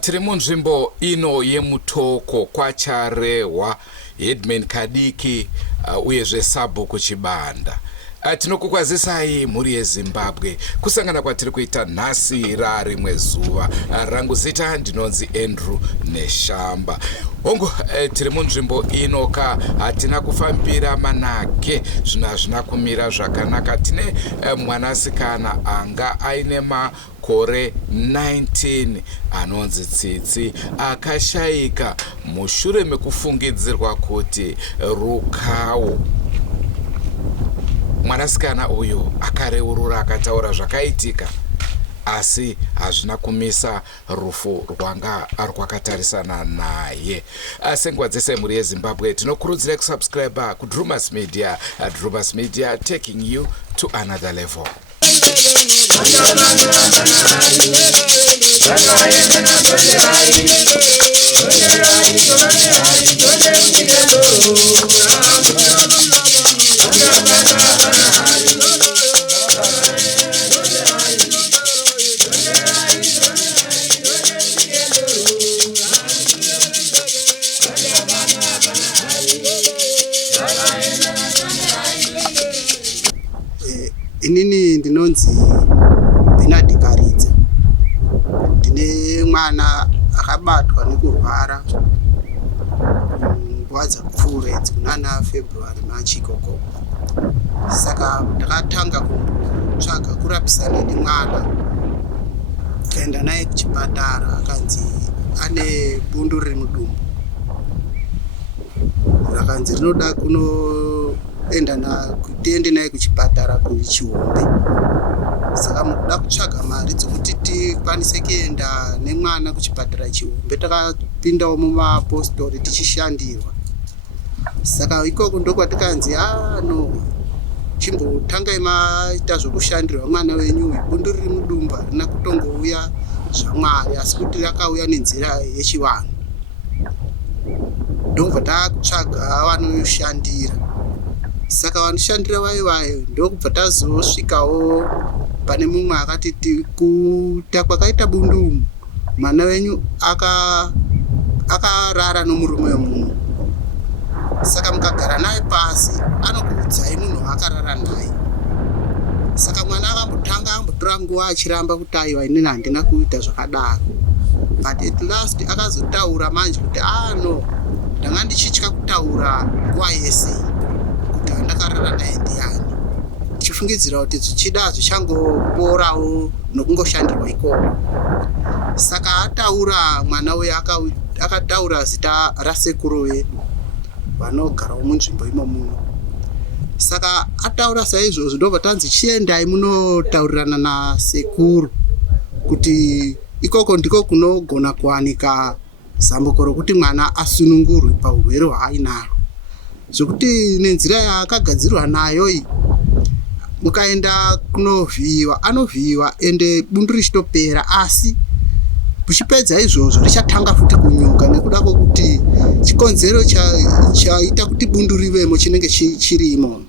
Tiri munzvimbo ino yemutoko kwaCharehwa, Headman Kadiki uyezve Sabhuku Chibanda. Tinokukwazisai mhuri yeZimbabwe kusangana kwatiri kuita nhasi rarimwe zuva. Rangu zita ndinonzi Andrew Neshamba. Hongu tiri munzvimbo inoka hatina kufambira manage, zvino hazvina kumira zvakanaka. Tine mwanasikana anga aine makore 19 anonzi Tsitsi akashayika mushure mekufungidzirwa kuti Rukau. Mwanasikana uyu akareurura akataura zvakaitika, asi hazvina kumisa rufu rwanga rwakatarisana naye. Senguva dzese mhuri yeZimbabwe tinokurudzira kusubscribe kuDrumas Media. Drumas Media taking you to another level. Inini ndinonzi Bernard Karidza. Ndine mwana akabatwa nekurwara nguva dzakupfuura kunana February March ikoko. Saka ndakatanga kutsvaga kurapisana nemwana, kaenda naye kuchipatara, akanzi ane bundu riri mudumbu, rakanzi rinoda tiende naye kuchipatara kuChihombe. Saka mukuda kutsvaga mari dzokuti tikwanise kuenda nemwana kuchipatara Chihombe, takapindawo mumapostori tichishandirwa. Saka ikoko ndokwatikanzi chimbotangai maita zvokushandirwa mwana wenyu, bundu riri mudumba rina kutongouya zvaMwari, asi kuti rakauya nenzira yechivanhu. Ndobva takutsvaga vanoshandira. Saka vanoshandira vayo ndokubva tazosvikawo pane mumwe akati kuta kwakaita bundu, mwana wenyu akarara nomurume wemunhu. Saka mukagara naye pasi anokuudzai munhu akarara naye. Saka mwana akambotanga ambotora nguva achiramba kuti aiwa inini handina kuita zvakadaro, but at last akazotaura manje kuti ndanga ndichitya kutaura nguva yese kuti handakarara naye ndiani, tichifungidzira kuti zvichida zvichangoporawo nokungoshandirwa ikoko. Saka ataura mwana uyu akataura zita rasekuru vedu vanogarawo munzvimbo imomuno. Saka ataura saizvozvo ndobva tanzi chiendai munotaurirana nasekuru kuti ikoko ndiko kunogona kuwanika zambuko rokuti mwana asunungurwe paurwere hwaainaro. Zvokuti nenzira yaakagadzirwa nayo iyi, mukaenda kunovhiyiwa, anovhiyiwa ende bundu richitopera, asi kuchipedza izvozvo richatanga futi kunyuka nekuda kwokuti chikonzero chaita kuti bundu rivemo chinenge chirimo.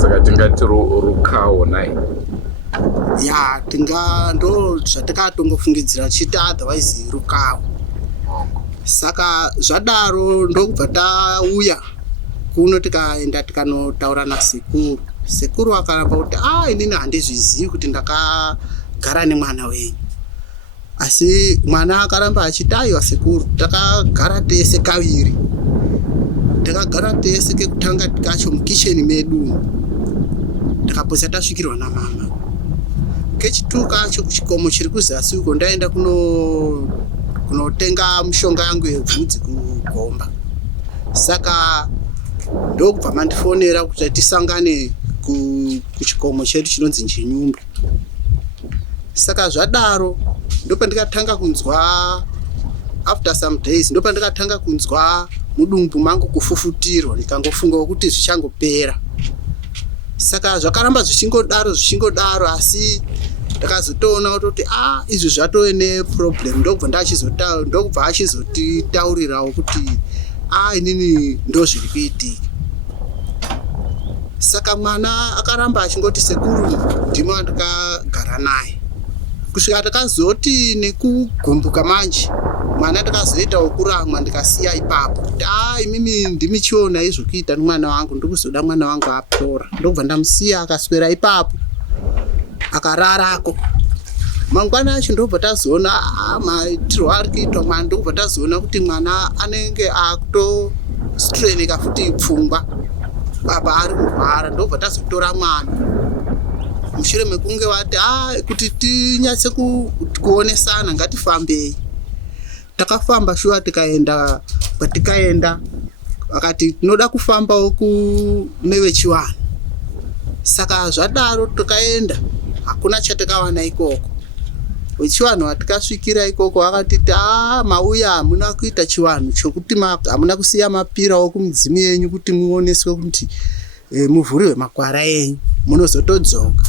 Saka tingati Rukau nai. Ya, ndo zvatakatongofungidzira chiti otherwise Rukau. Saka zvadaro ndokubva tauya kuno tikaenda tikanotaura nasekuru. Sekuru akaramba kuti inini handizvizivi kuti ndakagara nemwana wenyu. Asi mwana akaramba achiti aiwa sekuru, takagara tese kaviri. Takagara tese kekutanga tikacho mukicheni medu. ndikaposa tasvikirwa namama. Kechituka chikomo chiri kuzasi uko ndaenda kunotenga mushonga yangu yebvudzi kuGomba. Saka ndokubva mandifonera kuti tisangane kuchikomo chedu chinonzi Njinyumba. Saka zvadaro ndopandikatanga kunzwa, after some days ndopandikatanga kunzwa mudumbu mangu kufufutirwa, ndikangofunga kuti zvichangopera. Saka zvakaramba zvichingodaro asi ndakazotoona kuti izvi zvatove neproblem. Ndokubva achizotitaurirawo kuti inini ndo zviri kuitika. Saka mwana akaramba achingoti sekuru ndimo ndakagara naye kusvika takazoti nekugumbuka manje mwana ndakazoita wokuramwa ndikasiya ipapo kuti imimi ndimichiona izvokuita nemwana wangu, ndikuzoda mwana wangu apora. Ndokubva ndamusiya akaswera ipapo akararako. Mangwana acho ndobva tazoona maitirwo ari kuitwa mwana, ndokubva tazoona kuti mwana anenge akutostrenika futi pfungwa baba ari kurwara. Ndobva tazotora mwana mushure mekunge vati kuti tinyatse kuonesana ngatifambei. Takafamba shuwa tikaenda kwatikaenda, vakati tinoda kufambawo nevechivanhu. Saka zvadaro tikaenda, hakuna chatakawana ikoko. Wechivanhu watikasvikira ikoko vakatiti mauya hamuna kuita chivanhu chokuti hamuna kusiya mapirawo kumidzimu yenyu kuti muoneswe kuti muvhuriwe makwara enyu munozotodzoka.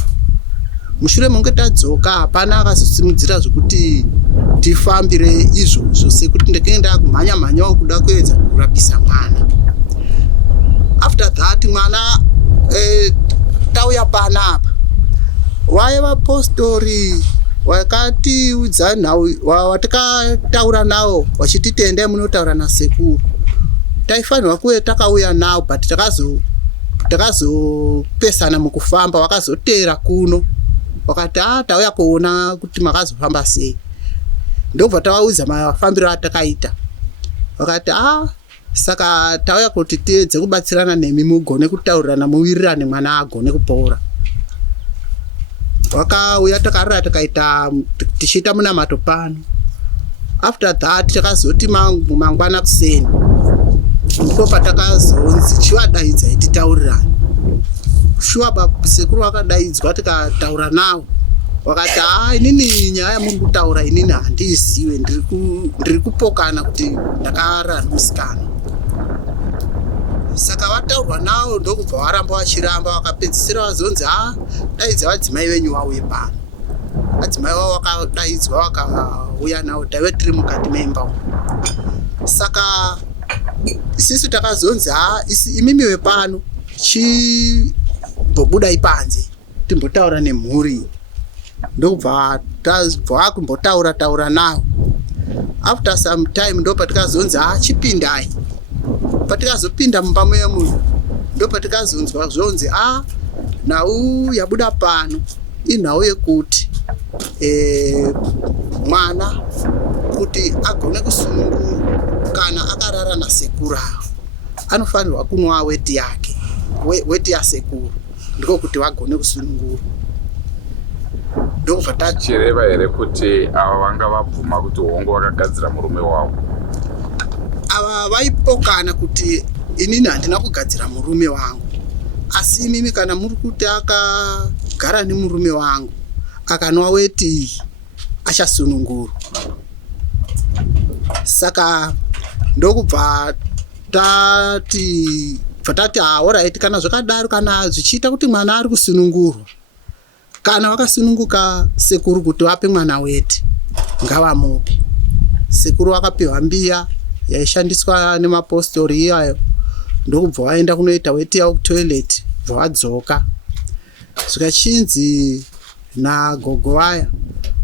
Mushure munge tadzoka hapana akazosimudzira zvokuti tifambire izvozvo, sekuti ndekenge ndakumhanya-mhanyawo kuda kuedza kurapisa mwana. After that mwana tauya panapa waiva postori wakatiudza nhau watikataura nawo wachiti tendai munotaura nasekuru. Taifanirwa kuve takauya nawo but takazopesana mukufamba. Wakazotera kuno wakati tauya kuona kuti makazofamba sei. Ndobva tavaudza mafambiro atakaita. Wakati saka tauya kuti tiedze kubatsirana nemi mugone kutaurirana muwirirane mwana agone kupora. Wakauya takarara takaita tichiita munamato pano. After that takazoti mangwana kuseni ndipo patakazonzi chiwadaidzai titaurirane. Shuwa sekuru wakadaidzwa tikataura nawo. Wakati inini nyaya muri kutaura inini handizive, ndiri kupokana kuti ndakarara musikana. Saka vataurwa nawo ndokubva varamba vachiramba, vakapedzisira vazonzi daidza vadzimai venyu vauye pano. Vadzimai vavo vakadaidzwa vakauya nawo, taive tiri mukati memba. Saka isusu takazonzi imimi vepano chimbobudai panze timbotaura nemhuri. Ndobva vakumbotaura nawo. After some time ndopatikazonzi chipindai. Patikazopinda mumba memunhu ndopatikazonzwa zvonzi nhau yabuda pano inhau yekuti mwana kuti agone kusunungura kana akarara nasekuru avo anofanirwa kunwa weti yake, weti yasekuru, ndiko kuti vagone kusunungura. Ndobva tachireva here kuti ava vanga vabvuma kuti hongo vakagadzira murume wavo. Ava vaipokana kuti inini handina kugadzira murume wangu, asi mimi kana muri kuti akagara nemurume wangu akanwa weti achasunungura. Saka ndokubva tati alright, kana zvakadaro, kana zvichiita kuti mwana ari kusunungurwa, kana vakasununguka sekuru kuti vape mwana weti ngavamupe. Sekuru vakapiwa mbiya yaishandiswa nemapostori iyayo, ndokubva vaenda kunoita weti yavo kutoilet, bva vadzoka. Zvikachinzi nagogo vaya,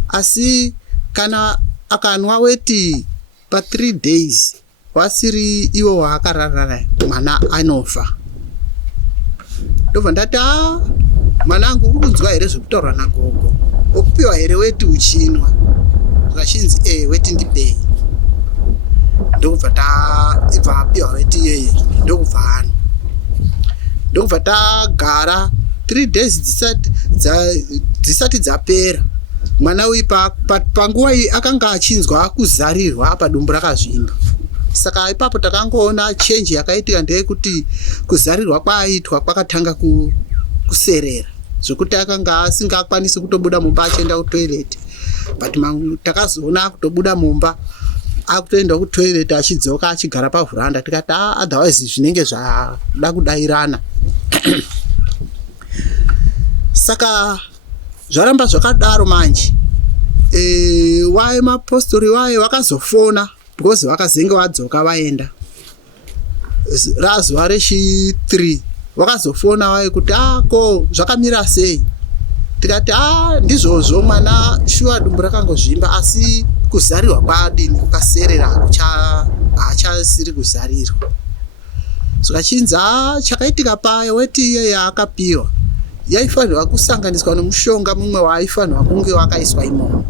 asi kana akanwa weti pa3 days vasiri ivo waakararara, mwana anofa. Ndobva ndati mwanangu uri kunzwa here zvekutaurwa nagogo, okupiwa here weti uchinwa? Zvichinzi weti ndipei. Ndokubva apiwa weti iyeye, ndokubva tagara 3 days dzisati dzapera mwana uyu panguva iyi akanga achinzwa kuzarirwa padumbu rakazvimba. Saka ipapo takangoona change yakaitika ndeyekuti kuzarirwa kwaaitwa kwakatanga kuserera zvokuti akanga asingakwanisi kutobuda mumba achienda kutoilet, but takazoona kutobuda mumba akutoenda kutoilet achidzoka achigara pavhuranda. Tikati otherwise zvinenge zvada kudairana. Saka zvaramba zvakadaro manje. Waye mapostori waye wakazofona because vakazenge vadzoka vaenda razuva rechi3 wakazofona waye kuti ko zvakamira sei. Tikati ndizvozvo mwana shuwa dumbu rakangozvimba asi kuzarirwa kwadini kukaserera haachasiri kuzarirwa. Zvakachinza chakaitika paya weti iye yaakapiwa yaifanirwa kusanganiswa nemushonga mumwe waaifanirwa kunge wakaiswa imomo.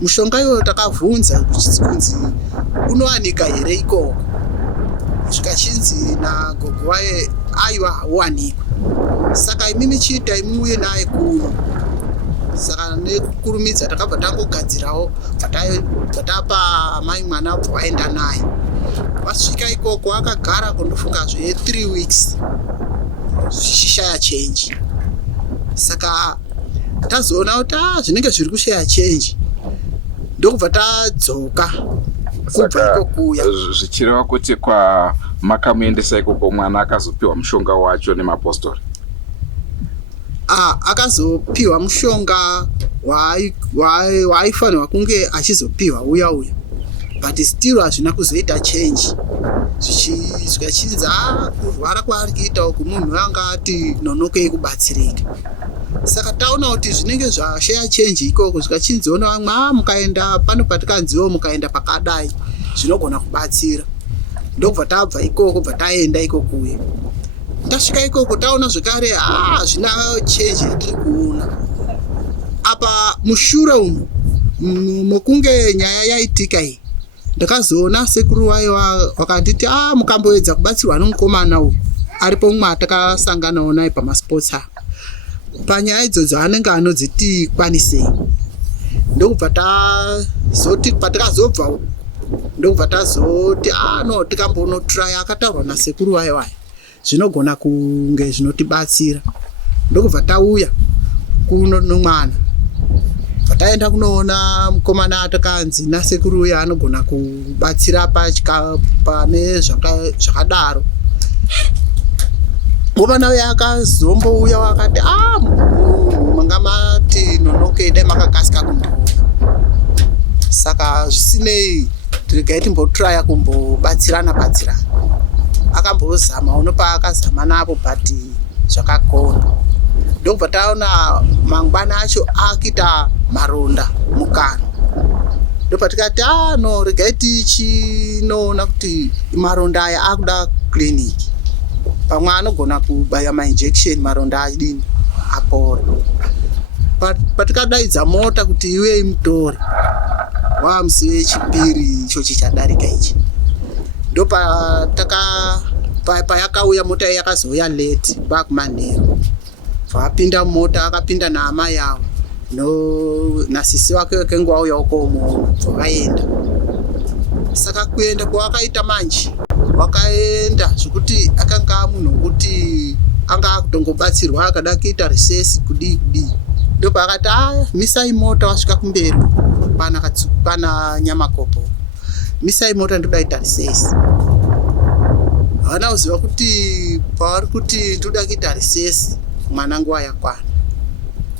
Mushonga iwoyo takavhunza kunzi unowanika here ikoko. Zvikachinzi nagogo waye aiwa hauwanikwa. Saka imimi chiita imuuye naye kuno. Saka nekukurumidza takabva tangogadzirawo dzatapa mai mwana waenda naye. Wasvika ikoko akagara kundofunga 3 weeks zvichishaya change. Saka tazoona kuti zvinenge zviri kushaya change ndokubva tadzoka kubva ikokuya. Zvichireva kuti kwa makamuendesa ikoko mwana akazopiwa mushonga wacho nemapostori. Akazopiwa mushonga waaifanirwa kunge achizopiwa uya but still hazvina kuzoita change. Zvikachinza kurwara kwaari kuita uku munhu anga ati nonokei kubatsirika. Saka taona kuti zvinenge zvashaya change ikoko. Zvikachinzoona vamwe mukaenda pano patikanziwo mukaenda pakadai zvinogona kubatsira. Ndokubva tabva ikoko bva taenda ikokuye. Tasvika ikoko taona zvekare zvina change yatiri kuona. Apa mushure umu mokunge nyaya yaitika iyi ndakazoona sekuru waye wakanditi mukamboedza kubatsirwa nomukomana uyu aripo mumwe atakasanganawo naye pamasports apa. Panyaya idzodzo anenge anodziti kwanisei. Ndokubva tazoti patakazobva ndokubva tazoti no tikambonotraya akataurwa nasekuru waye zvinogona kunge zvinotibatsira. Ndokubva tauya kuno nomwana taenda kunoona mukomana atakanzi nasekuru uya anogona kubatsira pane zvakadaro. Mukomana uya akazombouya wakati manga mati nonokei dai makakasika kundiona. Saka zvisinei regai timbotraya kumbobatsirana. Akambozama unopa akazama napo but zvakakona. Ndokubva taona mangwana acho akuita maronda mukano. Ndobva tikati no regai tichinoona kuti maronda aya akuda kiriniki. Pamwe anogona kubaya mainjection maronda adini apora. Patikadaidza mota kuti iwe imutore musi wechipiri icho chichadarika ichi. Ndopa payakauya mota yakazouya late pakumanheru. Vapinda mota akapinda naamai avo nasisi wake wekenguva uya ukomo vakaenda. Saka kuenda kwavakaita manje wakaenda zvokuti akanga munhu wokuti anga akutongobatsirwa akada kuita risesi kudii. Ndopa akati misai mota wasvika kumberi pana Nyamakopo. Misai mota ndodaita risesi. Havana kuziva kuti pavari kuti ndoda kuita risesi mwana nguva yakwana.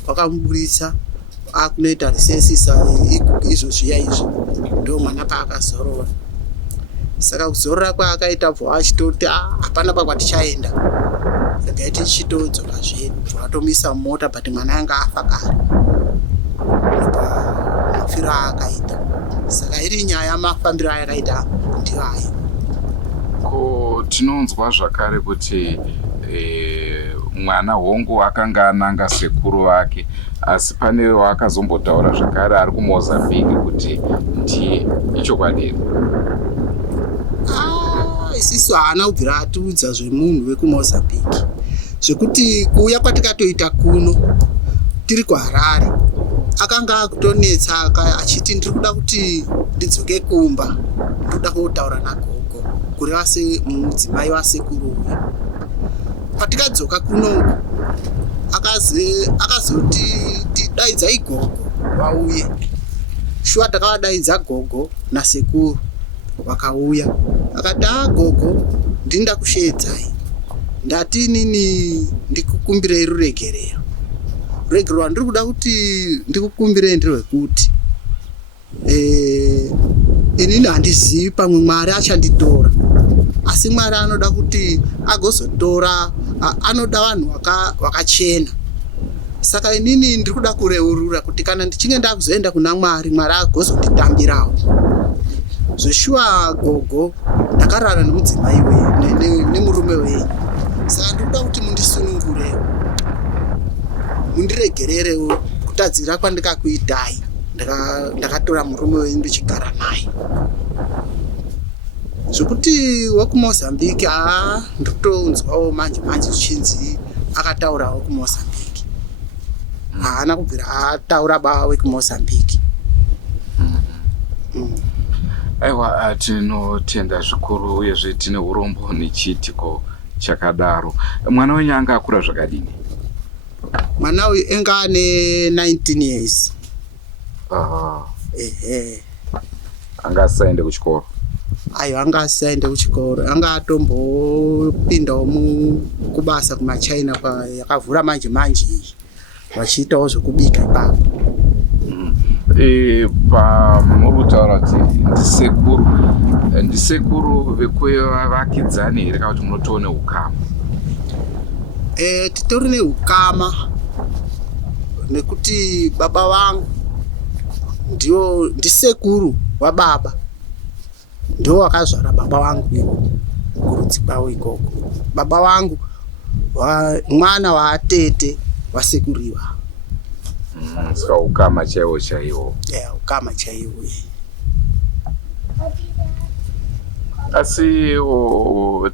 Wakamuburitsa akunoita risesi izvo zviya izvi ndo mwana paakazorora. Saka kuzorora kwaakaita bva achitoti hapana pakwatichaenda regai tichitodzoka zvedu. Vatomisa mota but mwana anga afa kare mafiro aakaita. Saka iri nyaya yamafambiro ayakaita ndivayo. Ko tinonzwa zvakare kuti mwana hongu akanga ananga sekuru vake asi pane waakazombotaura zvakare ari kuMozambique kuti ndiye ichokwadi. Isisu haana kubvira atiudza zvemunhu wekuMozambique. zvekuti kuuya kwatikatoita kuno tiri kuHarare akanga akutonetsa achiti ndiri kuda kuti ndidzoke kumba, ndiri kuda kunotaura nagogo kureva mudzimai wasekuru uyu. Patikadzoka kuno akazoti tidaidzai gogo vauye. Shuwa takavadaidza gogo nasekuru vakauya. Akati gogo ndinda kushedzai, ndati inini ndikukumbirei ruregerero. Ruregerero rwandiri kuda kuti ndikukumbirei nderwekuti inini handizivi pamwe Mwari achanditora, asi Mwari anoda kuti agozotora, anoda vanhu vakachena. Saka inini ndiri kuda kureurura kuti kana ndichinge ndakuzoenda kuna Mwari, Mwari agozonditambirawo. Zveshuwa gogo ndakarara nemudzimai wenyu nemurume wenyu, saka ndiri kuda kuti mundisunungurewo, mundiregererewo kutadzira kwandikakuitai ndakatora murume wenyu ndichigara naye. Zvokuti wekuMozambique ndikutonzwawo manje zvichinzi akataurawo kuMozambique. Haana kubvira ataura baba wekuMozambique. Aiwa, tinotenda zvikuru uyezve tine urombo nechiitiko chakadaro. Mwana wenyu anga akura zvakadini? Mwana uyu enga ane 19 years. Anga asaende kuchikoro? Ayo, anga asaende kuchikoro. Anga atombopindawo kubasa kumaChina yakavhura manje iyi, vachiitawo zvokubika ipapo. Muri kutaura kuti ndisekuru vekuvakidzani here kana kuti munotoone ukama? Titori neukama nekuti baba vangu ndisekuru wababa, ndo wakazvara baba vangu kurudzi kwavo ikoko. Baba vangu mwana waatete wasekuru iva. Saka ukama chaiwo chaiwo. Ukama chaiwo. Asi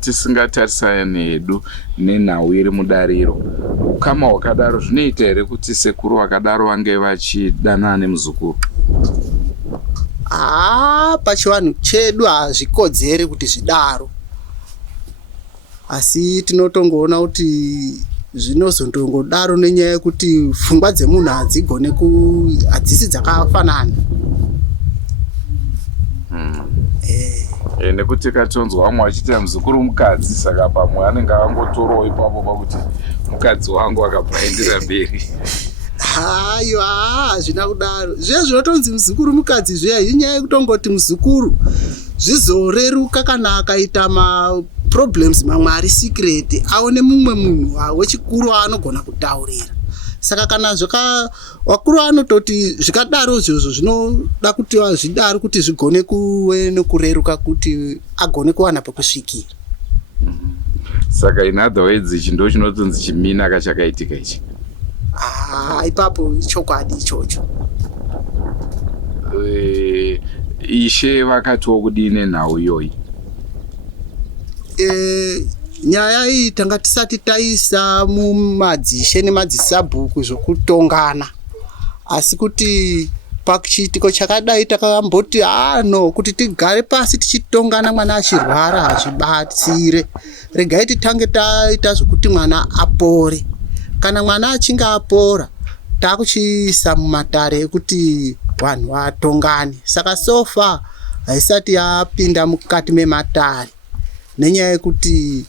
tisingatarisane hedu nenhau iri mudariro, ukama hwakadaro zvinoita here kuti sekuru vakadaro vange vachidanana nemuzukuru? Pachivanhu chedu hazvikodzeri kuti zvidaro, asi tinotongoona kuti zvinozondongodaro nenyaya yekuti pfungwa dzemunhu hadzisi dzakafanana. Nekuti katonzwa vamwe vachiita muzukuru mukadzi, saka pamwe anenge angotorawo ipapo pakuti mukadzi wangu akabvaendera mberi. Hayo, hazvina kudaro. Zviye zvinotonzi muzukuru mukadzi zviya, inyaya yekutongoti muzukuru zvizoreruka kana akaita maproblems mamwe ari secret, aone mumwe munhu wechikuru aanogona kutaurira. Saka kana wakuru anototi zvikadaro izvozvo zvinoda kuti zvidaro kuti zvigone kuve nokureruka kuti agone kuwana pekusvikira. Saka in other words ichi ndo chinotonzi chimina chakaitika ichi? Ipapo chokwadi ichocho. Ishe vakatiwo kudini nhau iyoyi? Nyaya iyi tanga tisati taisa mumadzishe nemadzisabhuku zvokutongana, asi kuti pachiitiko chakadai takamboti kuti tigare pasi tichitongana mwana achirwara hazvibatsire. Regai titange taita zvokuti mwana apore. Kana mwana achinge apora, takuchiisa mumatare ekuti vanhu vatongane. Saka sofa haisati yapinda mukati mematare, nenyaya yekuti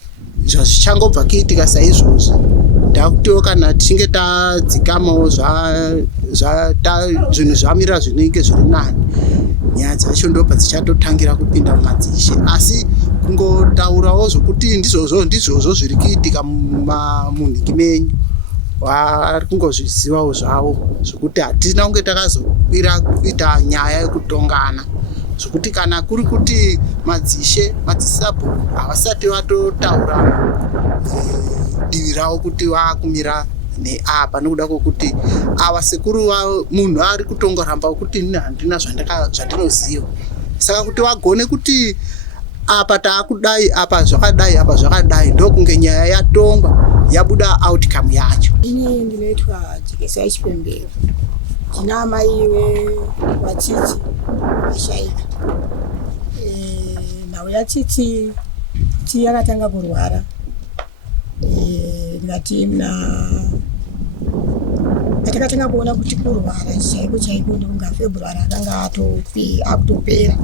zvichangobva kuitika saizvozvi. Ndakutiwo kana tichinge tadzikamawo zvinhu zvamira zvinenge zviri nani, nyaya dzacho ndo padzichatotanga kupinda mumadzishe. Asi kungotaurawo zvokuti ndizvozvo zviri kuitika munhiki menyu, vari kungozvizivawo zvavo, zvokuti hatina kunge takazokwira kuita nyaya yekutongana, zvokuti kana kuri kuti madzisabhuku havasati vatotaura divi ravo kuti vakumira neapa, nekuda kwokuti ava sekuru munhu ari kutongoramba kuti handina zvandinoziva. Saka kuti vagone kuti apa taakudai apa zvakadai ndokunge nyaya yatongwa yabuda outcome yacho. Ini ndinoitwa Jekesa Chipembero. Ndina mai vatsitsi vashaika. Nhau yatsitsi yakatanga kurwara. Ndikati patakatanga kuona kuti kurwara chaiko ndokunga February akanga akutopera.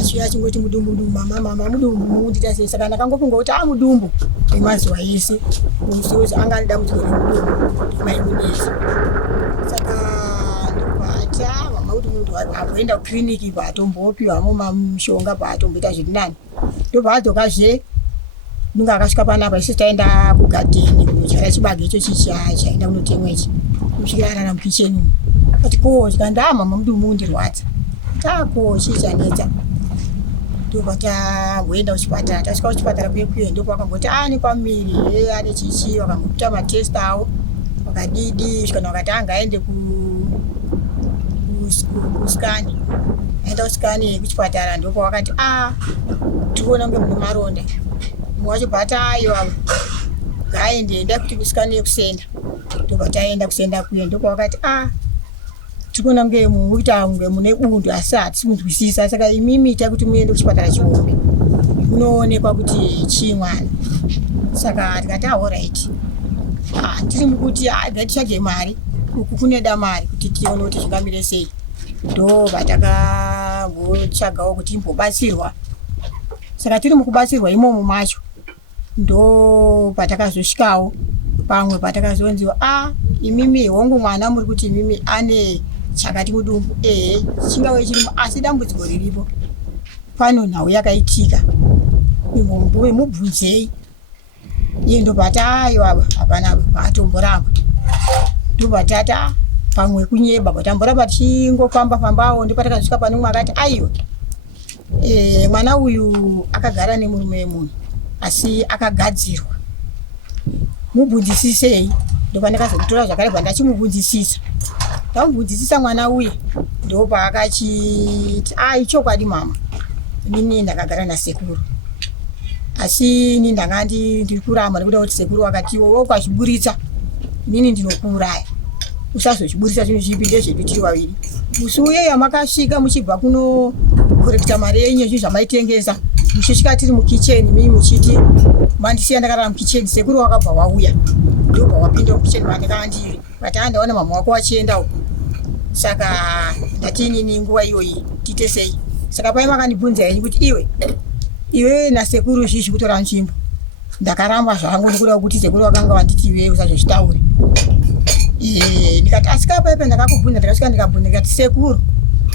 Achiuya achingoti mudumbu mama mudumbu ndita sei saka ndakangofunga kuti mudumbu emazuva ese usiwezi angada mudumbu maimunesi. Saka ndikubata mama kuti muntu akuenda kukliniki patombopiwamo mishonga patomboita zviri nani. Ndobvaadzokazve ndinga akasvika panapa isusu taenda kugadheni kunochara chibage icho chaenda kunotemwa ichi kusvikira arara mukicheni ati ko tikanda mama mudumbu ndirwadza tako chii chanetsa. Ndopatamboenda kuchipatara tasvika kuchipatara kwekuyo ndipo vakangoti nepamiri ane chichi vakangoita matest awo vakadidi svikana vakati angaende kuskani. Aenda kuskani kuchipatara ndipo vakati tikuona kunge mune maronda. Mumwe wacho bhatayo ngaende enda kuti kuskani yekusenda. Ndopataenda kusenda kuyo ndipo vakati tikuona kunge muita kunge mune bundu asi hatisinzwisisa saka imimi ita kuti muende kuchipatara chihombe munoonekwa kuti chii mwana. Saka tikati alright tiri mukuti ngatitsvage mari uku kuneda mari kuti tione kuti zvingamire sei. Ndo vatakambotsvagawo kuti imbobatsirwa. Saka tiri mukubatsirwa imomo macho ndo patakazosvikawo pamwe patakazonziwa imimi hongu mwana muri kuti imimi ane chakati mudumbu chingave chirimo asi dambudziko riripo pano nhau yakaitika imombo mubvunzei. Iye ndobata hapana patomboramba ndobatata pamwe kunyeba patamboramba tichingofamba-fambawo ndopatakasvika pane umwe akati aiwa mwana uyu akagara nemurume wemunhu asi akagadzirwa mubvunzisisei. Ndopandakazotora zvakare pandachimubvunzisisa ndamubvunzisisa mwana uye ndopaakachiti ichokwadi mama inini ndakagara nasekuru asi ini ndanga ndiri kuramba nekuda kuti sekuru wakati iwe ukazviburitsa inini ndinokuuraya usazochiburitsa chinhu chipi ndezvedu tiri vaviri. Musi uyeyo makasvika muchibva kuno kureketa mari yenyu zvinhu zvamaitengesa muchisvika tiri mukicheni mii muchiti mandisiya ndakarara mukicheni sekuru wakabva wauya ndobva wapinda mukicheni vandikava ndiri vati andaona mama wako wachienda uko. Saka ndati inini nguva iyoyi tiite sei. Saka pai makandibvunza henyu kuti iwe nasekuru zviizvi kutora nzvimbo. Ndakaramba zvangu nekuda kuti sekuru wakanga wanditi iwe usazozvitaure. Ndikati asika paipa ndakakubvunza ndikasvika ndikabvunza ndikati sekuru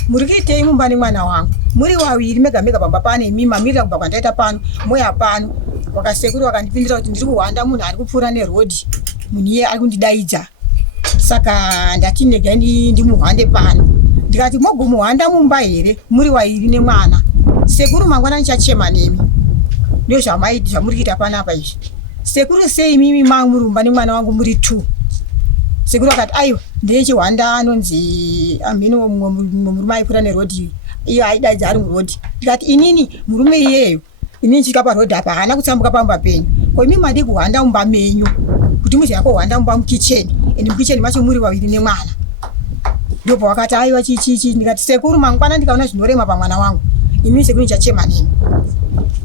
muri kuitei mumba nemwana wangu muri vaviri mega mega pamba pane mimi mamirira kubva kwandaita pano moya pano. Wakasekuru wakandipindira kuti ndiri kuhwanda munhu ari kupfuura nerodhi munhu iye ari kundidaidza. Saka ndati negai ndimuhwande pano. Ndikati mogomuhwanda mumba here muri vaviri nemwana sekuru mangwana ndichachema nemi ndio zvamuri kuita panapa izvi. Sekuru sei mimi muri mumba nemwana wangu muri 2. Sekuru akati aiwa ndechihwanda anonzi amhini murume aipfuura nerodhi iyo aidaidza ari murodhi. Ndikati inini murume iyeyo inini ndichika parodhi apa haana kutsambuka pamba penyu ko imi madi kuhwanda mumba menyu kuti muziva kuhwanda mumba mukicheni ende mukicheni macho muri vaviri nemwana. Ndobva wakati aiwa chichichi. Ndikati sekuru mangwana ndikaona zvinorema pamwana wangu inini sekuru ndichachema nemi.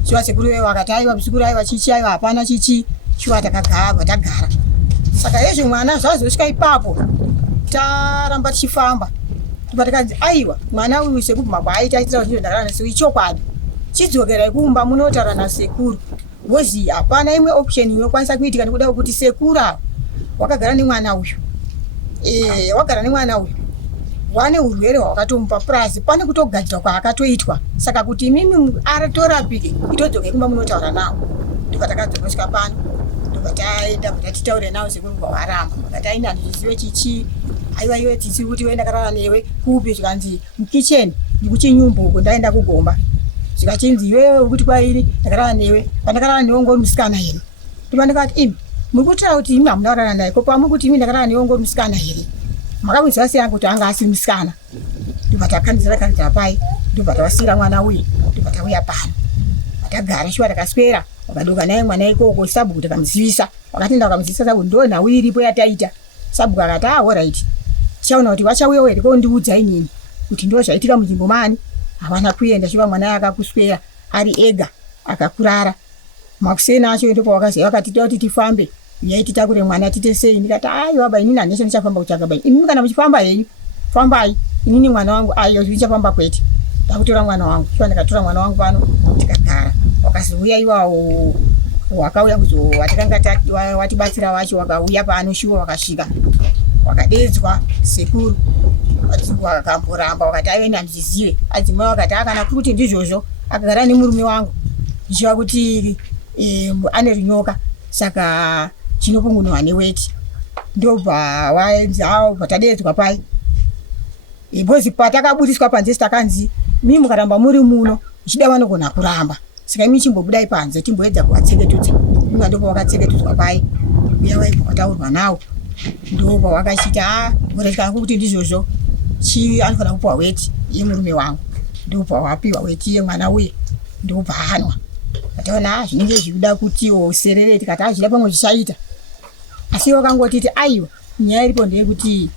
Shuwa sekuru iyeyo akati aiwa sekuru aiwa chichi aiwa hapana chichi. Shuwa tagara. Saka yezve mwana zvazosvika ipapo taramba tichifamba topatakanzi aiwa mwana uyu sekuru mabva aita aitira kuti ndakara nasekuru ichokwadi chidzokerai kumba munotaura nasekuru woziya hapana imwe option inokwanisa kuitika nekuda kuti sekuru wakagara nemwana uyu wagara nemwana uyu wane urwere hwakatomupa plus pane kutogadzirwa kwaakatoitwa. Saka kuti imimi aratorapike itodzoke kumba munotaura nawo. Ndopatakadzokosvika pano ndopataenda patitaure nawo sekuru kwawaramba vakati aina ndizive chichi aiwa iwe tisi kuti we ndakarara newe kupi zvikanzi mukicheni ndikuchinyumba uko ndaenda kugomba zvikachinzi iwewe ukuti kwairi ndakarara newe pandakarara newe ngori musikana here. Ndopandikati imi muri kutaura kuti imi hamunaurana naye ko pamwe kuti imi ndakarara newe ngori musikana here makamuziva sei yangu kuti anga asiri musikana. Ndopatakanizira kanzi apai ndopatavasira mwana uyu ndopatauya pano Takagara shuwa takaswera wakadoka naye mwana ikoko Sabhuku takamuzivisa. Wakati ndakamuzivisa Sabhuku ndo nhau iripo yataita. Sabhuku akati alright. Tichaona kuti vachauya here kondiudza inini kuti ndo zvaitika muchingomani. Havana kuenda shuwa mwana akakuswera ari ega akakurara. Makusena acho ndipo wakazi wakati kuti tifambe. Yaiti takure mwana tite sei ndikati ayo baba inini andesha ndichafamba kutsvaga bai. Inini kana muchifamba henyu fambai. Inini mwana wangu ayo ndichafamba kwete. Ndakutora mwana wangu. Shuwa ndakatora mwana wangu pano tikagara. Wakaziuya iwawo wakauya kuzo watakanga watibatsira wacho wakauya pano shuwa wakasvika. Wakadedzwa sekuru. Wakamboramba wakati ayo nandizive. Adzimai wakati akana kuti ndizvozvo akagara nemurume wangu. Ndichiva kuti ane runyoka saka chinopungunwa neweti. Ndobva waenzawo patadedzwa pai. Bhozi patakabudiswa panze takanzi mimi mukaramba muri muno ichida vanogona kuramba. Saka imi chimbobudai panze timboedza kuvatseketudza. Mimi ndipo wakatseketedzwa pai. Uya waipo wataurwa nawo. Ndobva wakachita ureka kuti ndizvozvo chi anofana kupiwa weti yemurume wangu. Ndobva wapiwa weti yemwana uye. Ndobva hanwa. Ataona zvinenge zvikuda kuti oserere tikati azvida pamwe zvichaita. Asi wakangotiti aiwa nyaya iripo ndeyekuti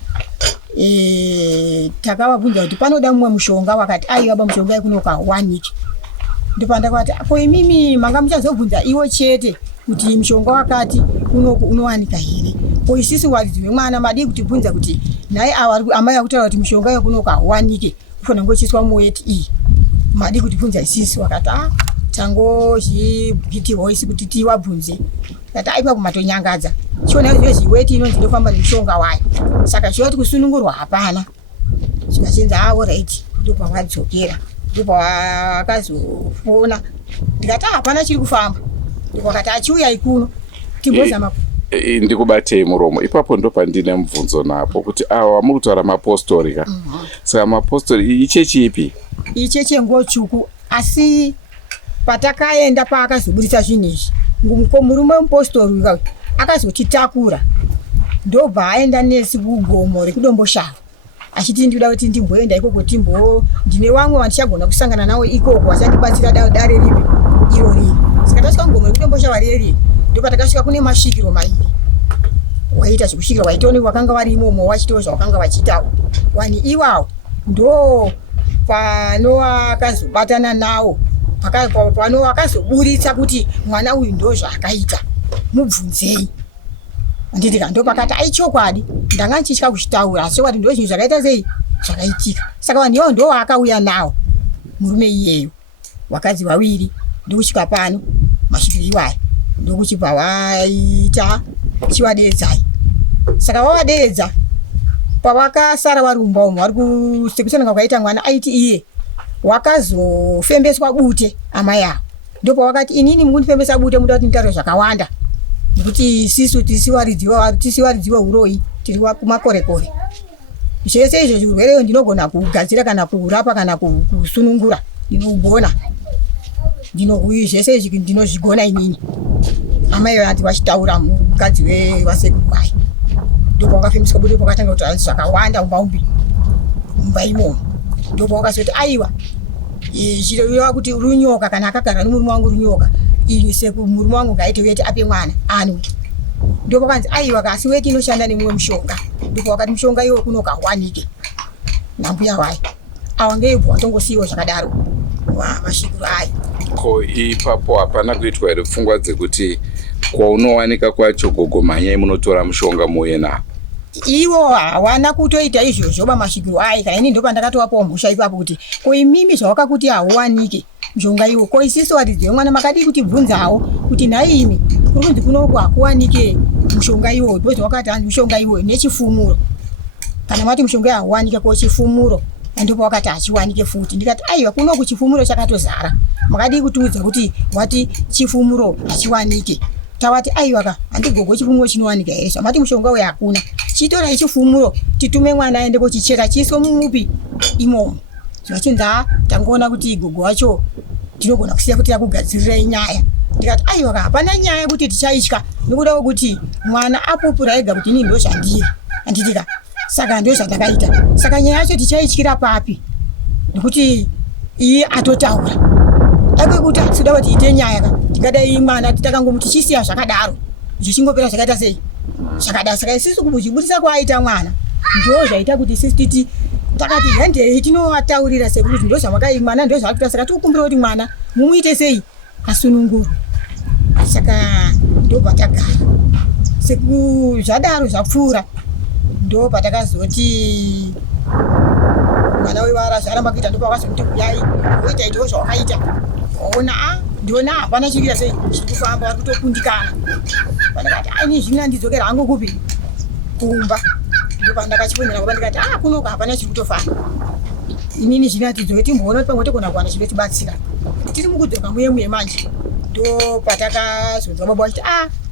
takavabvunza kuti panoda mumwe mushonga wakati aiwa baba mushonga yekunoka waniki. Ndopanda kwati ko imimi manga muchazobvunza iwo chete kuti mushonga wakati unowanika here. Ko isisi waridzi wemwana madi kuti bvunza kuti naye amai akutaura kuti mushonga yekunoka wanike ufana ngochiswa muweti iyi. Madi kuti bvunza isisi wakati tango zvibhiti voice kuti tiwabvunze. Kati aipa kumatonyangadza. Chiona izvo weti inonzi ndofamba nemushonga wayo. Saka chioti kusunungurwa hapana. Chikachinza alright ndipo wadzokera. Ndipo akazofona. Ndikati hapana chiri kufamba. Ndipo akati achiuya ikuno. Timbozama ndikubatei muromo ipapo ndo pandine mubvunzo napo kuti awa muri kutaura mapostori ka. Saka mapostori ichechi ipi? Ichechi ngotsvuku asi patakaenda paakazobudisa zvinezvi. Murume mupostori uyu akazotitakura. Ndobva aenda nesi kugomo rekudomboshava. Achiti ndida kuti ndimboenda ikoko ndine vamwe vandichagona kusangana nawo ikoko vachandibatsira dare ripi iro riri. Saka tasvika kugomo rekudomboshava riri ndopatakasvika kune masvikiro mairi. Waita zvekusvikira waitoonekwa vakanga vari imomo wachitawo zvavakanga vachiitawo. Wani iwawo ndo pano akazobatana nawo. Pano akazoburitsa kuti mwana uyu ndo zvaakaita. Mubvunzei. Anditi ndo pakati aichokwadi ndanga ndichitya kuchitaura asi wati ndo zvinhu zvakaita sei zvakaitika. Saka vanhu ivo ndo akauya nawo murume iyeyo wakadzi vaviri ndokusvika pano masvikiro iwayo ndokuchibva waita chivadeedzai. Saka wavadeedza pavakasara varumba umo vari kusekusenanga kwaita mwana aiti iye wakazofembeswa bute amai avo. Ndipo wakati inini mukundifembesa bute muda kuti nditaure zvakawanda. Nekuti isisu tisiwaridziwa uroi tiri kumakorekore. Zvese izvo zvirwere ndinogona kugadzira kana kurapa kana kusunungura. Ndinogona. Zvese izvi ndinozvigona inini. Amai vati vachitaura mukadzi wevasekuru vai. Ndipo wakafembeswa bute pakatanga kutaura zvakawanda umbaumbi. Mumba imomo. Ndipo wakazoti aiwa zvirova kuti runyoka kana akagara nemurume wangu runyoka murume wangu ngaite weti ape mwana anwe. Ndipo wakanzi aiwa kasi weti inoshanda nemumwe mushonga. Ndipo wakati mushonga iwo kunoka wanike nambuya wayo awa ngeibva watongosiyiwa zvakadaro masvikiro ayo. Ko ipapo hapana kuitwa here pfungwa dzekuti kwaunowanika kwacho gogo mhanyai munotora mushonga muuye nawo? Ivo hawana kutoita izvozvo pamasvikiro ayo. Kana ini ndo pandakatovapawo mhosva ipapo kuti ko imimi zvawakakuti hauwanike mushonga iwo ko isisi waridzi wemwana makadi kuti bvunzawo kuti nhai imi kuri kunzi kunoko hakuwanike mushonga iwo. Ndipo wakati hanzi mushonga iwo nechifumuro. Kana mati mushonga hauwanike ko chifumuro. Ndipo wakati hachiwanike futi. Ndikati aiwa kunoku chifumuro chakatozara. Makadi kutiudza kuti wati chifumuro hachiwanike. Tawati aiwa handigogo chifumuro chinowanika here. Zvamati mushonga uyu hakuna. Chitorai chifumuro titume mwana aende kochicheka chiiswe mumupi imomo. Zvachinza tangoona kuti gogo wacho tinogona kusiya kuti akugadzirirai nyaya. Ndikati aiwa hapana nyaya kuti tichaitya nekuda kwekuti mwana apupura ega kuti inini ndo zvandiri. Anditika saka ndo zvandakaita. Saka nyaya yacho tichaityira papi? Nekuti iye atotaura dake kuti atisuda kuti ite nyaya tikadai mwana titakangomuti chisiya zvakadaro izvo chingopera zvakaita sei zvakadaro. Saka isusu kuchibudisa kwaita mwana ndo zvaita kuti isusu titi takati handei tinovataurira sekuti ndo zvamakai mwana ndo zvakuita. Saka tikukumbira kuti mwana mumuite sei asununguru. Saka ndo patagara seku zvadaro zvapfuura ndo patakazoti mwana wevara zvaramba kuita ndo pakazoti kuyai woita ito zvawakaita waona ndiona hapana chikuita sei chikufamba vari kutokundikana. Pandakati aini zvina ndidzokera hangu kupi kumba ndo pandakachiponera kuba ndikati kunoka hapana chiri kutofana inini zvina tidzoke timboona kuti pamwe togona kuwana chinotibatsira tiri mukudzoka muye manje. Ndo patakazonzwa baba vachiti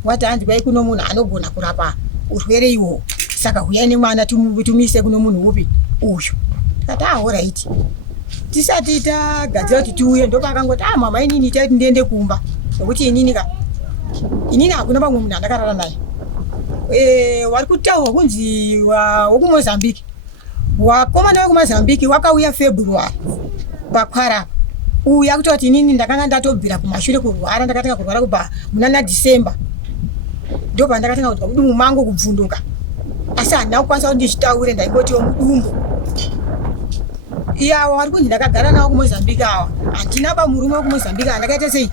wati hanzi kwai kuno munhu anogona kurapa urwere ihwo, saka huyai nemwana timuise kuno munhu upi uyu. Tikati alright. Tisati tagadzira kuti tiuye ndo pakangoti mama inini taiti ndiende kumba nokuti inini hakuna pamwe munhu andakarara naye. Wari kutaurwa kunzi wokuMozambique, wakomana wekuMozambique wakauya February pakwara uya kuita kuti inini ndakanga ndatobvira kumashure kurwara, ndakatanga kurwara kubva muna December. Ndo pandakatanga kuti kudumbu mangu kubvunduka, asi handina kukwanisa kuti ndichitaure, ndaingotiwo mudumbu. Iya wari kunzi ndakagara nawo kuMozambique awa handina bamurume wekuMozambique andakaita sei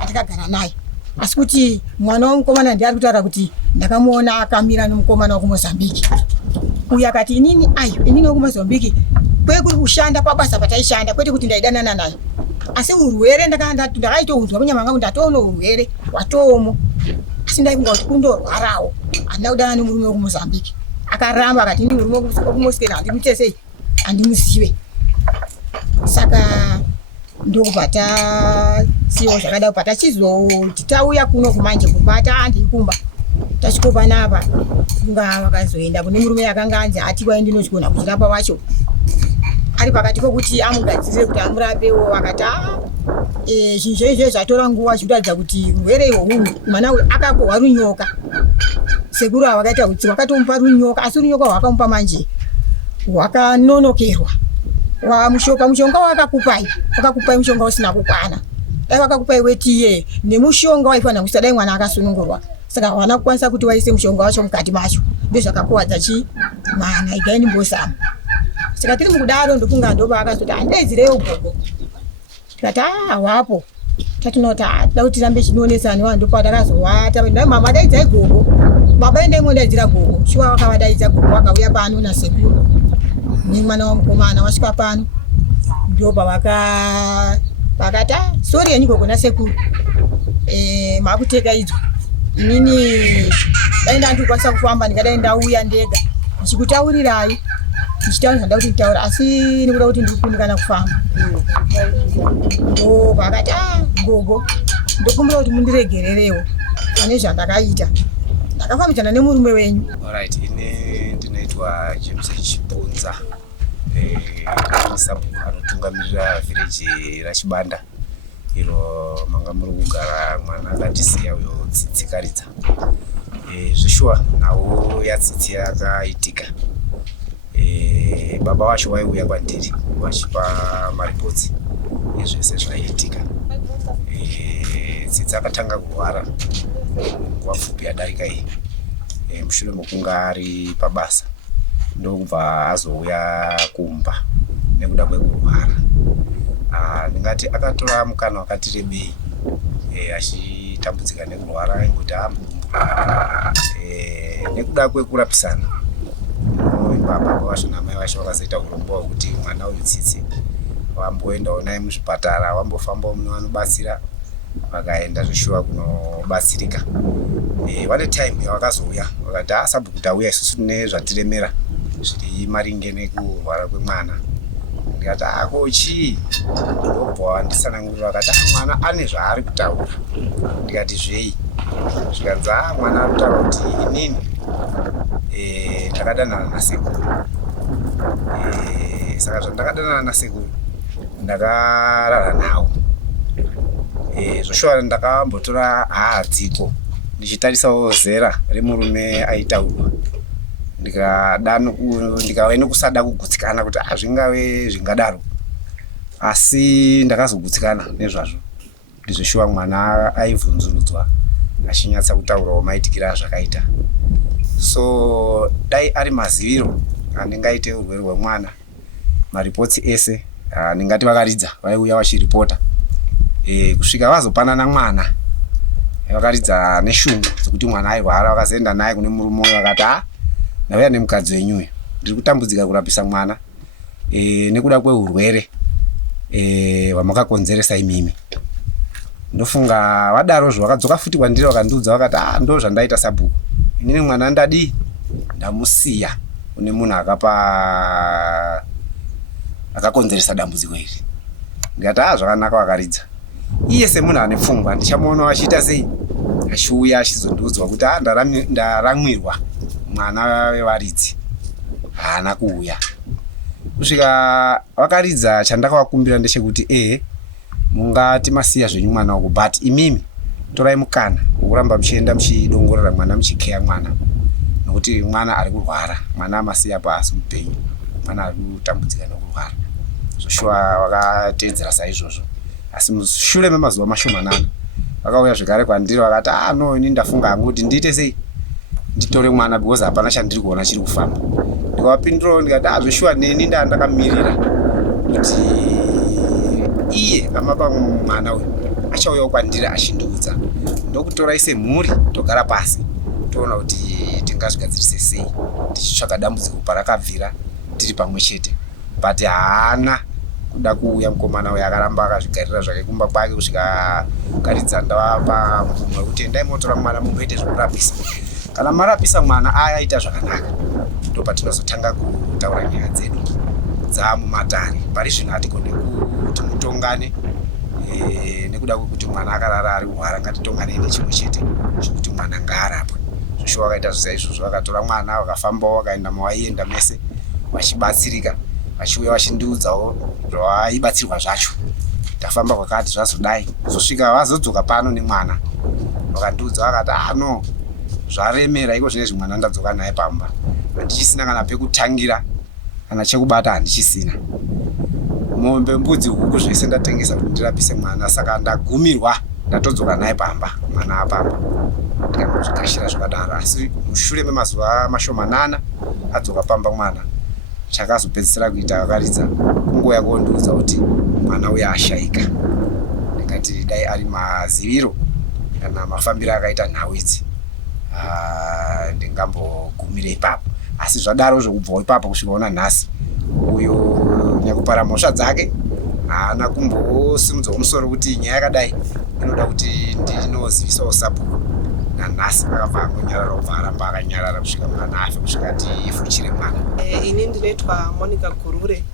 andakagara naye, asi kuti mwana womukomana ndiye ari kutaura kuti ndakamuona akamira nomukomana wekuMozambique. Uya akati inini wekuMozambique kwekuri kushanda pabasa pataishanda kwete kuti ndaidanana naye, asi urwere ndakaitounzwa munyama mangu ndatoona urwere watomo, asi ndaifunga kuti kundorwarawo handina kudana nemurume wekuMozambique. Akaramba akati ini murume wekuMoscow handimuite sei handimuzive. Saka ndokubva tasiwo zvakadaro patachizoti tauya kuno kumanje kumba taandikumba tachikopa napa funga vakazoenda kune murume yakanga anzi ati kwai ndinogona kuzirapa wacho ari pakati kokuti amugadzirire kuti amurapewo. Akati zvinhu izvo zvatora nguva zvikuratidza kuti urwere ihwohwu mwana uyu akakohwa runyoka. Sekuru ava vakaita kuti vakatomupa runyoka, asi runyoka hwakamupa manje hwakanonokerwa. Mushonga wakakupai mushonga usina kukwana, dai wakakupai wetiye nemushonga waifanira kuisa dai mwana akasunungurwa. Saka hawana kukwanisa kuti waise mushonga wacho mukati macho, ndozvakakuwadza mwana igaini mbosama. Saka tiri mukudaro ndofunga ndo paakazoti handaizirewo gogo. Tikati wapo tatinoti da kuti tirambe chinoonesa nevanhu, ndo patakazowata ndai mama daidzai gogo, baba ndaimondaidzira gogo, shuwa wakavadaidza gogo wakauya pano nasekuru nemwana wamukomana wasvika pano ndo pakata sori yenyu gogo nasekuru makuteka idzo. Inini dai ndandikwanisa kufamba ndingadai ndauya ndega ndichikutaurirai ndichitaura zvandada kuti nditaura, asi nekuda kuti ndikukundikana kufamba. Ndo pakati gogo ndokumbira kuti mundiregererewo pane zvandakaita, ndakafambidzana nemurume wenyu. Alright, ine ndinoitwa James Chipunza, sabhuku anotungamirira village raChibanda iro manga muri kugara mwana akatisiya uyo tsitsikaridza. Zvishwa nawo yatsitsi yakaitika. Baba wacho waiuya kwandiri vachipa maripotsi ezvese zvaiitika. Tsitsi akatanga kurwara nguva pfupi yadarika iyi, mushure mokunga ari pabasa ndokubva azouya kumba nekuda kwekurwara. Ndingati akatora mukana wakati rebei achitambudzika nekurwara, aingoti nekuda kwekurapisana baba vacho namai vacho vakazoita urombo hwekuti mwana uyu Tsitsi wamboendawo naye muzvipatara, wambofambawo mune vanobatsira, vakaenda zveshuwa kunobatsirika. Vane time yavakazouya vakati sabhuku tauya isusu tine zvatiremera zviri maringe nekurwara kwemwana. Ndikati kochii? Ndobva ndisanangurira vakati mwana ane zvaari kutaura. Ndikati zvei? Zvikanzi mwana ari kutaura kuti inini ndakadanana nasekuru. Saka zvandakadanana nasekuru ndakarara nawo. Zvoshuwa ndakambotora dziko ndichitarisawo zera remurume aitaurwa, ndikave nekusada kugutsikana kuti zvingave zvingadaro, asi ndakazogutsikana nezvazvo. ndizoshuwa mwana aivhunzurudzwa achinyatsa kutaurawo maitikira zvakaita. So dai ari maziviro andingaite urwere hwemwana, maripotsi ese ndingati vakaridza vaiuya vachiripota kusvika vazopanana mwana vakaridza neshungu dzekuti mwana airwara, vakazoenda naye kune murume uyo vakati ndauya nemukadzi wenyuyo ndiri kutambudzika kurapisa mwana nekuda kweurwere hwamakakonzeresa imimi. Ndofunga vadarozvo vakadzoka futi kwandiri vakandiudza vakati ndo zvandaita sabhuku, inini mwana ndadi ndamusiya kune munhu akakonzeresa dambudziko iri. Ndikati zvakanaka vakaridza. Iye semunhu ane pfungwa ndichamuona achiita sei, achiuya achizondiudzwa kuti ndaramwirwa mwana wevaridzi, haana kuuya. Kusvika vakaridza, chandakavakumbira ndechekuti mungati masiya zvenyu mwana wako, but imimi torai mukana wokuramba muchienda muchidongorera mwana, muchikeya mwana, nokuti mwana ari kurwara, mwana amasiya pasi upenyu, mwana ari kutambudzika nokurwara. Zvoshuwa vakateedzera saizvozvo, asi mushure memazuva mashomanana vakauya zvekare kwandiri vakati no, ini ndafunga hangu kuti ndiite sei nditore mwana because hapana chandiri kuona chiri kufamba. Ndikavapindurawo ndikati zvoshuwa neni ndandakamirira kuti iye amapa mwana uyu achauyawo kwandiri achindiudza, ndokutorai semhuri togara pasi toona kuti tingazvigadzirise sei, tichitsvaga dambudziko parakabvira tiri pamwe chete. But haana kuda kuuya mukomana uyu, akaramba akazvigarira zvake kumba kwake kusvika karidza ndavapa mvumo yekuti endai motora mwana mumboite zvekurapisa. Kana marapisa mwana aita zvakanaka, ndopatinozotanga kutaura nyaya dzedu dzamumatare. Pari zvino hatigone kuti mutongane nekuda kwekuti mwana akarara ari kurwara, ngatitongane nechimwe chete chokuti mwana ngaarapwe. Zvoshuwa vakaita zvisaizvozvo, vakatora mwana vakafambawo vakaenda mavaienda mese vachibatsirika, vachiuya vachindiudzawo zvavaibatsirwa zvacho. Tafamba kwakati zvazodai, zosvika vazodzoka pano nemwana vakandiudza vakati no, zvaremera iko zvinezvi mwana ndadzoka naye pamba, handichisina kana pekutangira kana chekubata handichisina. Mombe, mbudzi, huku zvese ndatengesa kuti ndirapise mwana, saka ndagumirwa ndatodzoka naye pamba, mwana apamba. Ndikangozvikashira zvakadaro, asi mushure memazuva mashomanana adzoka pamba mwana, chakazopedzisira kuita vakaridza kungoya kondiudza kuti mwana uya ashaika. Ndikati dai ari maziviro kana mafambiro akaita nhau idzi ndingambogumire ipapo, asi zvadaro zvokubvawo ipapo kusvikaona nhasi uyo nyakupara mhosva dzake haana kumbosimudzawo musoro kuti nyaya yakadai inoda kuti ndinozivisawo sabhuku. Nanhasi akabva angonyarara, ubva aramba akanyarara kusvika mwana afe, kusvika tifuchire mwana. Ini ndinoitwa Monica Gurure,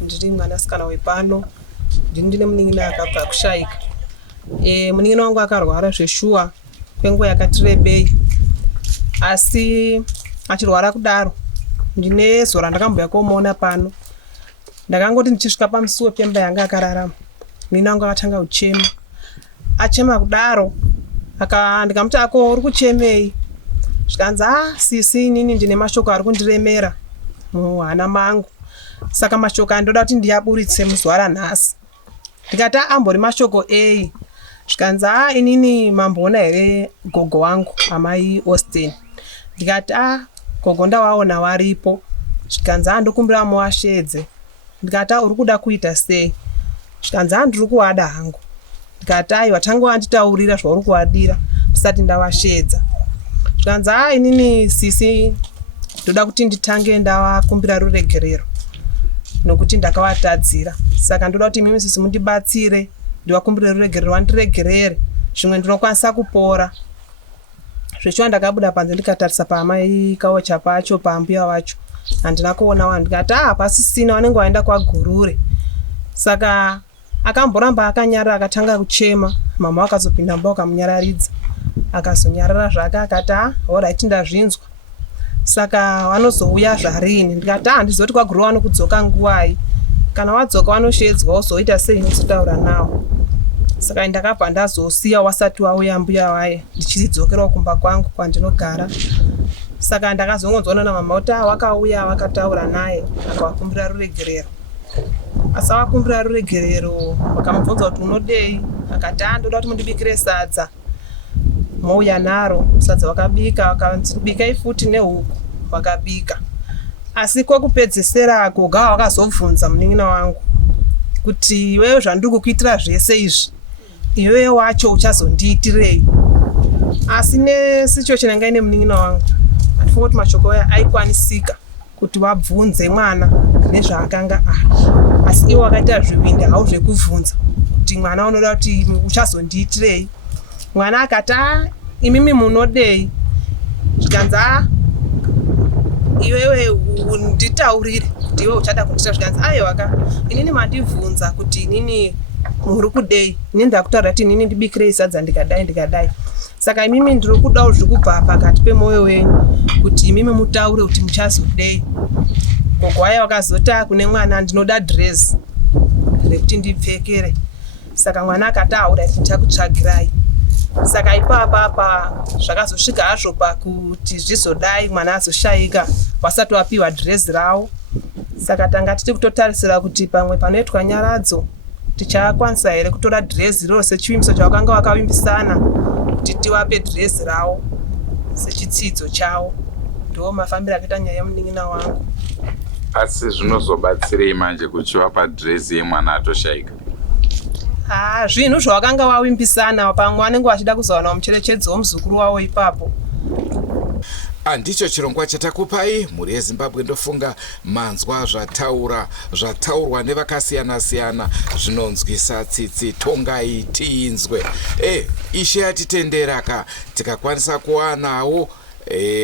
ndiri mwanasikana wepano, ndine munin'ina akabva kushaika. Munin'ina wangu akarwara zveshuwa kwenguva yakati rebei, asi achirwara kudaro ndine zuva randakamboya komuona pano. Ndakangoti ndichisvika pamusuwo pemba yanga akararama, munin'ina wangu akatanga kuchema, achema kudaro ndikamuti ako uri kuchemei? Zvikanzi sisi inini ndine mashoko ari kundiremera muhana mangu, saka mashoko andoda kuti ndiyaburitse muzuva ranhasi. Ndikati ambori mashoko ei? Zvikanzi inini mamboona here gogo wangu amai Austin? Ndikati gogo ndawaona waripo. Zvikanzi ndokumbira muwashedze. Ndikati uri kuda kuita sei? Zvikanzi ndiri kuwada hangu. Ndikati aiwa, tangu wanditaurira zvauri kuwadira ndisati ndawashedza. Zvikanzi inini sisi ndoda kuti nditange ndawakumbira ruregerero nokuti ndakavatadzira, saka ndoda kuti mimi sisi mundibatsire ndiwakumbire ruregerero, wandiregerere zvimwe ndinokwanisa kupora. Zveshuwa ndakabuda panze ndikatarisa paamai Kaocha pacho, pambuya wacho, handina kuona vanhu. Ndikati pasisina, vanenge vaenda kwaGurure. Saka akamboramba akanyarara, akatanga kuchema. Mama akazopinda mba akamunyararidza, akazonyarara zvake, akati alright ndazvinzwa, saka vanozouya zvarini? Ndikati handizoti kwaGurure vanokudzoka nguwai, kana wadzoka vanoshedzwa wozoita sei inozotaura nawo. Saka ndakabva ndazosiya wasati wauya mbuya waye, ndichidzokerawo kumba kwangu kwandinogara. Saka ndakazongonzwana namama kuti wakauya wakataura naye, akawakumbira ruregerero. Asi awakumbira ruregerero, vakamubvunza kuti unodei? akati ndoda kuti mundibikire sadza. Mouya naro sadza wakabika, wakandibikai futi nehuku wakabika. Asi kwekupedzisirako gawa wakazobvunza munin'ina wangu kuti iwewe zvandiri kukuitira zvese izvi iwewe wacho uchazondiitirei. Asi nesituation yanga ine munin'ina wangu atifunga kuti mashoko aya aikwanisika kuti wabvunze mwana nezvaakanga ari. Asi iwe wakaita zvivindi hauzvekubvunza kuti mwana unoda kuti uchazondiitirei. Mwana akati imimi munodei, zvikanzi iwewe unditaurire kuti iwe uchada kundiita. Zvikanzi aiwa inini mandibvunza kuti inini muri kudei, inini ndakutaura kuti inini ndibikirei sadza ndikadai. Saka imimi ndiri kudawo zvikubva pakati pemwoyo wenyu kuti imimi mutaure kuti muchazodei. Gogo waye wakazoti kune mwana ndinoda dress rekuti ndipfekere. Saka mwana akati aura ndichakutsvagirai. Saka ipapa zvakazosvika hazvo pakuti zvizodai mwana azoshayika wasati wapiwa dress rawo. Saka tanga tiri kutotarisira kuti pamwe panoitwa nyaradzo tichakwanisa here kutora dress iroro sechivimbiso chawakanga wakavimbisana kuti tiwape dress rawo sechitsidzo chawo. Ndo mafambiro akaita nyaya yemunin'ina wangu. Asi zvinozobatsirei manje kuchivapa dress yemwana atoshayika? Zvinhu zvawakanga wavimbisana pamwe wanenge wachida kuzowana mucherechedzo womuzukuru wawo ipapo. Ndicho chirongwa chatakupai mhuri yeZimbabwe. Ndofunga manzwa zvataurwa nevakasiyana-siyana zvinonzwisa tsitsi. Tongai tiinzwe. Ishe atitendera tikakwanisa kuwanawo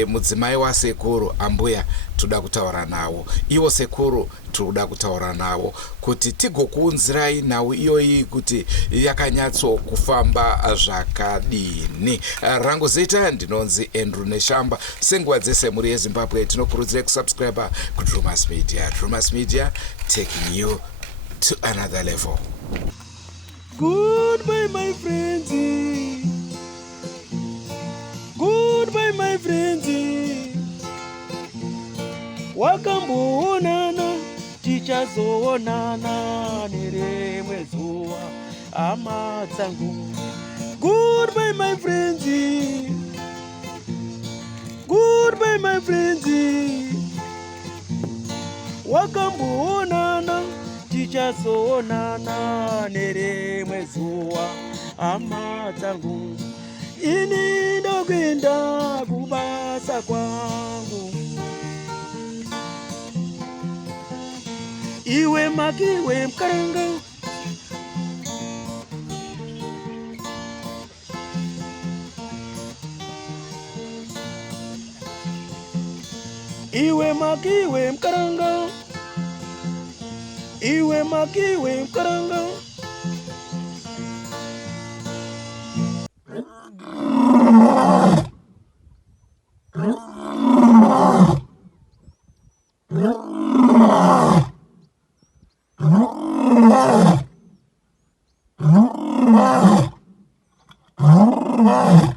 mudzimai wasekuru ambuya toda kutaura nawo, iwo sekuru toda kutaura nawo kuti tigokuunzirai nhau iyoyi kuti yakanyatso kufamba zvakadini. Rangu zita ndinonzi Andrew Neshamba. Senguva dzese muri yeZimbabwe tinokurudzirai kusubscribe kuDrumas Media. Drumas Media, taking you to another level. Goodbye my friends. Goodbye my friends. Wakamboonana tichazoonana nerimwe zuva hama dzangu. Goodbye my friends. Goodbye my friends. Wakamboonana tichazoonana nerimwe zuva hama dzangu. Ini ndokwenda kubasa kwangu. Iwe makiwe mkaranga. Iwe makiwe mkaranga. Iwe makiwe mkaranga. Wow.